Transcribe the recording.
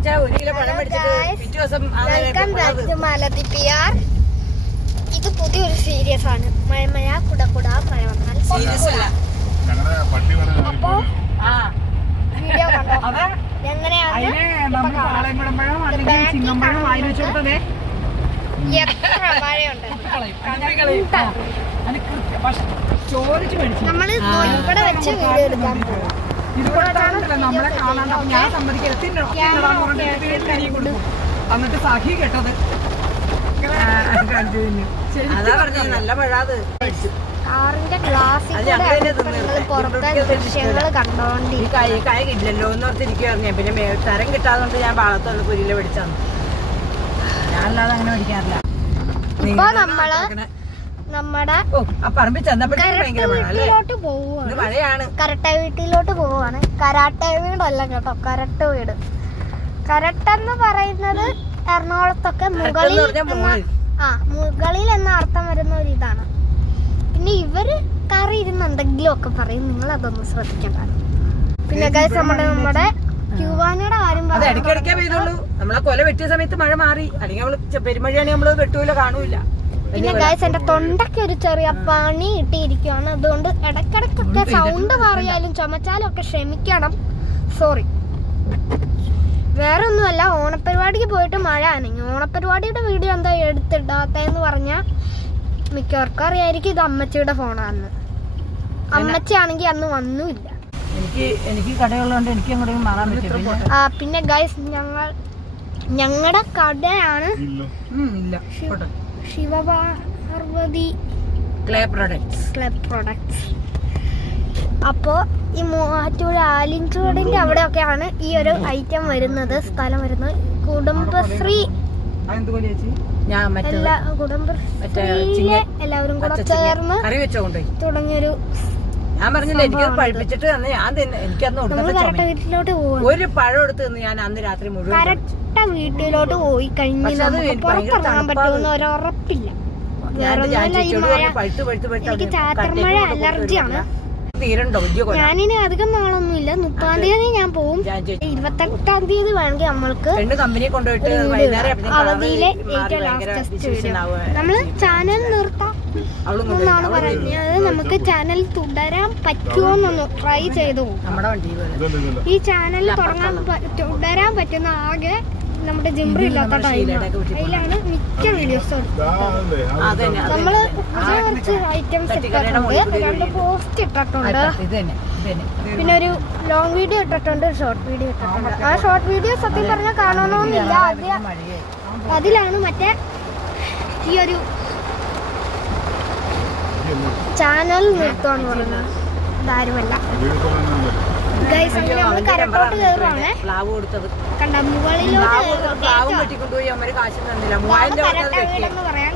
വെച്ചാൽ 1 കിലോ പഴം മേടിച്ചിട്ട് പിറ്റേ ദിവസം ഇത് പുതിയൊരു സീരിയസ് ആണ്. മഴ മഴ കുട കുട മഴ വന്നാൽ സീരിയസ് അല്ല. അപ്പൊ വീഡിയോ കണ്ടോ എങ്ങനെയാണ് എത്ര മഴയുണ്ട്. നമ്മള് ഇവിടെ വെച്ച് വീഡിയോ എടുക്കാൻ പോവാം. നമ്മളെ കാണാണ്ട് ഞാൻ സമ്മതിക്കത്തില്ല എന്നിട്ട് സഖി കേട്ടത് അതാ പറഞ്ഞത് നല്ല മഴ. അത് കാറിന്റെ ഗ്ലാസ്സിൽ പുറത്തെ ദൃശ്യങ്ങൾ കണ്ടോണ്ടി ഈ കായ കിട്ടില്ലല്ലോ എന്നോർത്തിരിക്കുവായിരുന്നു. പിന്നെ തരം കിട്ടാതുകൊണ്ട് ഞാൻ പാളത്തുള്ള കുരിയില പിടിച്ചാന്ന്. ഞാൻ അല്ലാതെ അങ്ങനെ മേടിക്കാറില്ല. ഇപ്പൊ നമ്മള് നമ്മുടെ പറമ്പിൽ ചെന്നപ്പോഴത്തേക്കും ഭയങ്കര മഴ അല്ലേ? വീട്ടിലോട്ട് പോവുകയാണ്. മഴയാണ്. കരട്ട വീട്ടിലോട്ട് പോവുകയാണ്. കരാട്ട വീടല്ല കേട്ടോ, കരട്ട് വീട്. കരട്ടെന്ന് പറയുന്നത് എറണാകുളത്തൊക്കെ മുകളിൽ എന്ന അർത്ഥം വരുന്ന ഒരു ഇതാണ്. പിന്നെ ഇവര് കറി ഇരുന്ന് എന്തെങ്കിലും ഒക്കെ പറയും, നിങ്ങൾ അതൊന്നും ശ്രദ്ധിക്കണ്ട. പിന്നെ ഗൈസ് നമ്മുടെ ക്യൂവാനയുടെ കാര്യം ഇടയ്ക്കിടയ്ക്കേ പെയ്തുള്ളൂ. നമ്മളെ കൊല വെട്ടിയ സമയത്ത് മഴ മാറി. അല്ലെങ്കിൽ നമ്മള് പെരുമഴയാണെങ്കിൽ നമ്മള് വെട്ടൂല, കാണൂല. പിന്നെ ഗൈസ് എന്റെ തൊണ്ടയ്ക്ക് ഒരു ചെറിയ പണി കിട്ടിയിരിക്കുകയാണ്. അതുകൊണ്ട് ഇടയ്ക്കിടയ്ക്കൊക്കെ സൗണ്ട് മാറിയാലും ചുമച്ചാലും ഒക്കെ ക്ഷമിക്കണം. സോറി. വേറെ ഒന്നുമല്ല, ഓണപ്പരിപാടിക്ക് പോയിട്ട് മഴ അനങ്ങി. ഓണപ്പരിപാടിയുടെ വീഡിയോ എന്താ എടുത്തിടാത്തെന്ന് പറഞ്ഞാൽ മിക്കവർക്കും അറിയായിരിക്കും ഇത് അമ്മച്ചിയുടെ ഫോണാണെന്ന്. അമ്മച്ചി ആണെങ്കിൽ അന്ന് വന്നുമില്ല. എനിക്ക് കടയുള്ളതുകൊണ്ട് എനിക്ക് അങ്ങോട്ട് മാറാൻ പറ്റും. പിന്നെ ഗൈസ് ഞങ്ങളുടെ കടയാണ് ശിവപാർവതി ക്ലേ പ്രൊഡക്ട്സ്. അപ്പോ ഈ മൂവാറ്റൂർ ആലിൻചൂടിന്റെ അവിടെയൊക്കെയാണ് ഈ ഒരു ഐറ്റം വരുന്നത്, സ്ഥലം വരുന്നത്. കുടുംബശ്രീ കുടുംബശ്രീയിലെ എല്ലാവരും കൂടെ ചേർന്ന് തുടങ്ങിയൊരു ഞാൻ പറഞ്ഞില്ല എനിക്കത് പഴിപ്പിച്ചിട്ട് തന്നെ ഞാൻ വീട്ടിലോട്ട് പോയി. ഒരു പഴം എടുത്ത് നിന്ന് ഞാൻ അന്ന് രാത്രി മുഴുവൻ കരട്ട വീട്ടിലോട്ട് പോയി കഴിഞ്ഞ് നമുക്ക് പുറത്തിറങ്ങാൻ പറ്റുമെന്ന് ഒരു ഉറപ്പില്ല. എനിക്ക് ചാറ്റർമഴ അലർജിയാണ്. ഞാനിനി അധികം നാളൊന്നുമില്ല. 30-ാം തീയതി ഞാൻ പോവും. 28-ാം തീയതി വേണമെങ്കിൽ നമ്മൾക്ക് അവധിയിലെ ഏറ്റവും ലാസ്റ്റ് വരും. നമ്മള് ചാനൽ നിർത്താം എന്നാണ് പറഞ്ഞത്. നമുക്ക് ചാനൽ തുടരാൻ പറ്റുമോന്നൊന്ന് ട്രൈ ചെയ്തു. ഈ ചാനൽ തുടരാൻ പറ്റുന്ന ആകെ നമ്മുടെ ജിംബ്രി ഇല്ലാത്ത ടൈമാണ്. അതിലാണ് മിക്ക വീഡിയോസും. നമ്മള് കുറച്ച് ഐറ്റംസ് ഇട്ടിട്ടുണ്ട്, 2 പോസ്റ്റ് ഇട്ടിട്ടുണ്ട്, പിന്നെ ഒരു ലോങ് വീഡിയോ ഇട്ടിട്ടുണ്ട്, ഷോർട്ട് വീഡിയോ ഇട്ടിട്ടുണ്ട്. ആ ഷോർട്ട് വീഡിയോ സത്യം പറഞ്ഞാൽ കാണണമെന്നില്ല. അതിലാണ് മറ്റേ ഈ ഒരു ചാനൽ നിർത്തുകയെന്ന് പറയുന്നത്. ഇതാരുമല്ല ഗൈസ്. അങ്ങനെ നമ്മള് കരട്ടോട്ട് കയറുവാണ്. കണ്ട മുകളിലോട്ട് കാശ് തന്നില്ല. 3000 രൂപ പറയാൻ